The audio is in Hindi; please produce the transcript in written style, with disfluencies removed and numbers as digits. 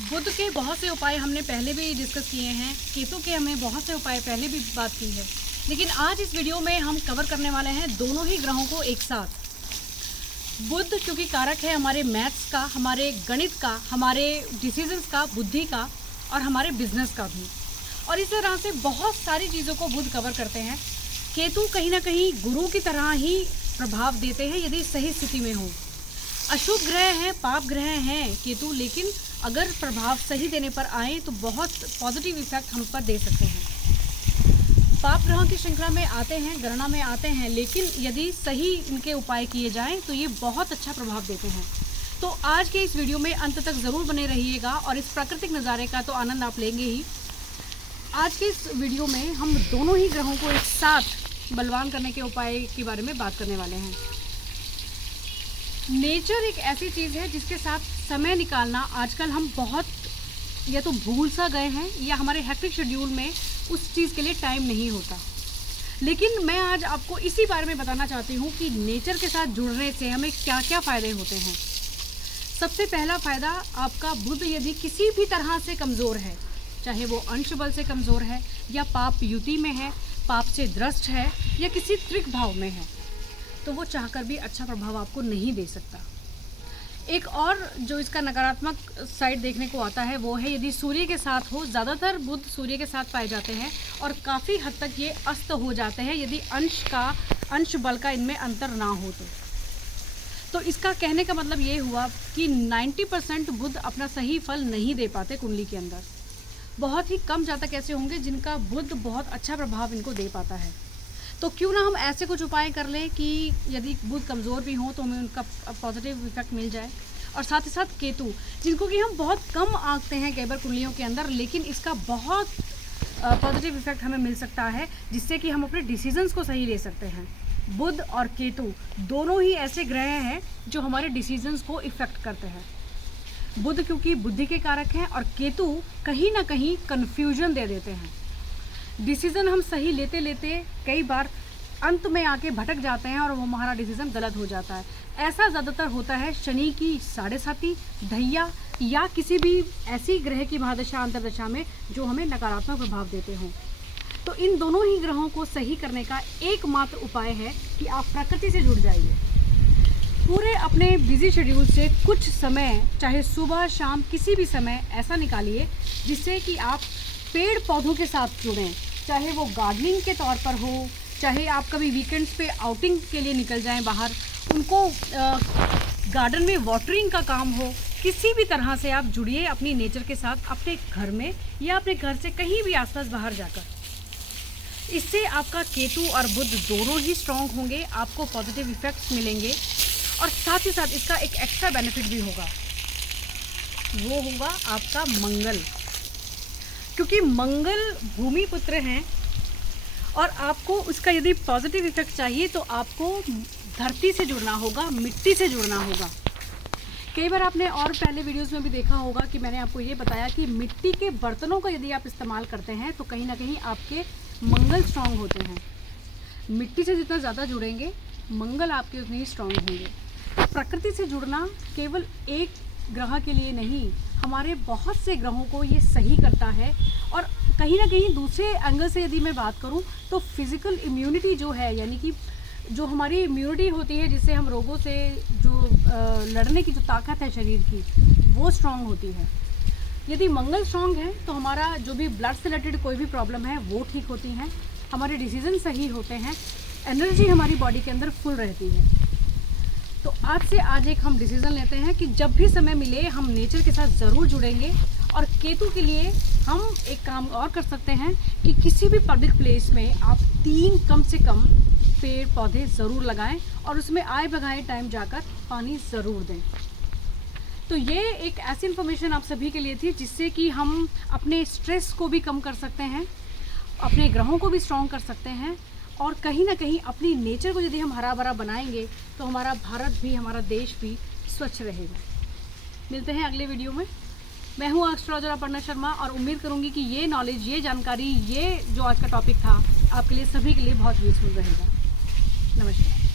बुध के बहुत से उपाय हमने पहले भी डिस्कस किए हैं, केतु के हमें बहुत से उपाय पहले भी बात की है, लेकिन आज इस वीडियो में हम कवर करने वाले हैं दोनों ही ग्रहों को एक साथ। बुध क्योंकि कारक है हमारे मैथ्स का, हमारे गणित का, हमारे डिसीजंस का, बुद्धि का और हमारे बिजनेस का भी, और इस तरह से बहुत सारी चीज़ों को बुध कवर करते हैं। केतु कहीं ना कहीं गुरु की तरह ही प्रभाव देते हैं यदि सही स्थिति में हो। अशुभ ग्रह हैं, पाप ग्रह हैं केतु, लेकिन अगर प्रभाव सही देने पर आए तो बहुत पॉजिटिव इफेक्ट हम पर दे सकते हैं। पाप ग्रहों की श्रृंखला में आते हैं, गणना में आते हैं, लेकिन यदि सही इनके उपाय किए जाएं तो ये बहुत अच्छा प्रभाव देते हैं। तो आज के इस वीडियो में अंत तक ज़रूर बने रहिएगा और इस प्राकृतिक नज़ारे का तो आनंद आप लेंगे ही। आज के इस वीडियो में हम दोनों ही ग्रहों को एक साथ बलवान करने के उपाय के बारे में बात करने वाले हैं। नेचर एक ऐसी चीज़ है जिसके साथ समय निकालना आजकल हम बहुत या तो भूल सा गए हैं या हमारे हेक्टिक शेड्यूल में उस चीज़ के लिए टाइम नहीं होता। लेकिन मैं आज आपको इसी बारे में बताना चाहती हूँ कि नेचर के साथ जुड़ने से हमें क्या क्या फ़ायदे होते हैं। सबसे पहला फ़ायदा, आपका बुध यदि किसी भी तरह से कमज़ोर है, चाहे वो अंश बल से कमज़ोर है या पाप युति में है, पाप से द्रष्ट है या किसी त्रिक भाव में है, तो वो चाहकर भी अच्छा प्रभाव आपको नहीं दे सकता। एक और जो इसका नकारात्मक साइड देखने को आता है वो है यदि सूर्य के साथ हो। ज़्यादातर बुध सूर्य के साथ पाए जाते हैं और काफ़ी हद तक ये अस्त हो जाते हैं यदि अंश बल का इनमें अंतर ना हो तो इसका कहने का मतलब ये हुआ कि 90% बुध अपना सही फल नहीं दे पाते कुंडली के अंदर। बहुत ही कम जातक ऐसे होंगे जिनका बुध बहुत अच्छा प्रभाव इनको दे पाता है। तो क्यों ना हम ऐसे कुछ उपाय कर लें कि यदि बुध कमज़ोर भी हों तो हमें उनका पॉजिटिव इफेक्ट मिल जाए। और साथ ही साथ केतु, जिनको कि हम बहुत कम आंकते हैं कई बार कुंडलियों के अंदर, लेकिन इसका बहुत पॉजिटिव इफेक्ट हमें मिल सकता है जिससे कि हम अपने डिसीजंस को सही ले सकते हैं। बुध और केतु दोनों ही ऐसे ग्रह हैं जो हमारे डिसीजंस को इफ़ेक्ट करते हैं। बुध क्योंकि बुद्धि के कारक हैं और केतु कहीं ना कहीं कन्फ्यूजन दे देते हैं। डिसीज़न हम सही लेते लेते कई बार अंत में आके भटक जाते हैं और वो हमारा डिसीज़न गलत हो जाता है। ऐसा ज़्यादातर होता है शनि की 7.5 ढैया या किसी भी ऐसी ग्रह की महादशा अंतरदशा में जो हमें नकारात्मक प्रभाव देते हों। तो इन दोनों ही ग्रहों को सही करने का एकमात्र उपाय है कि आप प्रकृति से जुड़ जाइए। पूरे अपने बिजी शेड्यूल से कुछ समय, चाहे सुबह शाम किसी भी समय ऐसा निकालिए जिससे कि आप पेड़ पौधों के साथ जुड़ें। चाहे वो गार्डनिंग के तौर पर हो, चाहे आप कभी वीकेंड्स पे आउटिंग के लिए निकल जाएं बाहर, उनको गार्डन में वाटरिंग का काम हो, किसी भी तरह से आप जुड़िए अपनी नेचर के साथ अपने घर में या अपने घर से कहीं भी आसपास बाहर जाकर। इससे आपका केतु और बुध दोनों ही स्ट्रॉन्ग होंगे, आपको पॉजिटिव इफेक्ट्स मिलेंगे और साथ ही साथ इसका एक एक्स्ट्रा बेनिफिट भी होगा, वो होगा आपका मंगल। क्योंकि मंगल भूमि पुत्र हैं और आपको उसका यदि पॉजिटिव इफेक्ट चाहिए तो आपको धरती से जुड़ना होगा, मिट्टी से जुड़ना होगा। कई बार आपने और पहले वीडियोस में भी देखा होगा कि मैंने आपको ये बताया कि मिट्टी के बर्तनों का यदि आप इस्तेमाल करते हैं तो कहीं ना कहीं आपके मंगल स्ट्रांग होते हैं। मिट्टी से जितना ज़्यादा जुड़ेंगे मंगल आपके उतने ही स्ट्रांग होंगे। तो प्रकृति से जुड़ना केवल एक ग्रह के लिए नहीं, हमारे बहुत से ग्रहों को ये सही करता है। और कहीं ना कहीं दूसरे एंगल से यदि मैं बात करूं तो फिज़िकल इम्यूनिटी जो है, यानी कि जो हमारी इम्यूनिटी होती है जिससे हम रोगों से जो लड़ने की जो ताकत है शरीर की, वो स्ट्रांग होती है। यदि मंगल स्ट्रांग है तो हमारा जो भी ब्लड से रिलेटेड कोई भी प्रॉब्लम है वो ठीक होती हैं, हमारे डिसीजन सही होते हैं, एनर्जी हमारी बॉडी के अंदर फुल रहती है। तो आज से आज एक हम डिसीज़न लेते हैं कि जब भी समय मिले हम नेचर के साथ ज़रूर जुड़ेंगे। और केतु के लिए हम एक काम और कर सकते हैं कि किसी भी पब्लिक प्लेस में आप 3 कम से कम पेड़ पौधे ज़रूर लगाएं और उसमें आए बगाए टाइम जाकर पानी ज़रूर दें। तो ये एक ऐसी इन्फॉर्मेशन आप सभी के लिए थी जिससे कि हम अपने स्ट्रेस को भी कम कर सकते हैं, अपने ग्रहों को भी स्ट्रॉन्ग कर सकते हैं और कहीं ना कहीं अपनी नेचर को यदि हम हरा भरा बनाएंगे तो हमारा भारत भी, हमारा देश भी स्वच्छ रहेगा। मिलते हैं अगले वीडियो में। मैं हूँ एस्ट्रोलॉजर अपर्णा शर्मा और उम्मीद करूँगी कि ये नॉलेज, ये जानकारी, ये जो आज का टॉपिक था आपके लिए सभी के लिए बहुत यूज़फुल रहेगा। नमस्कार।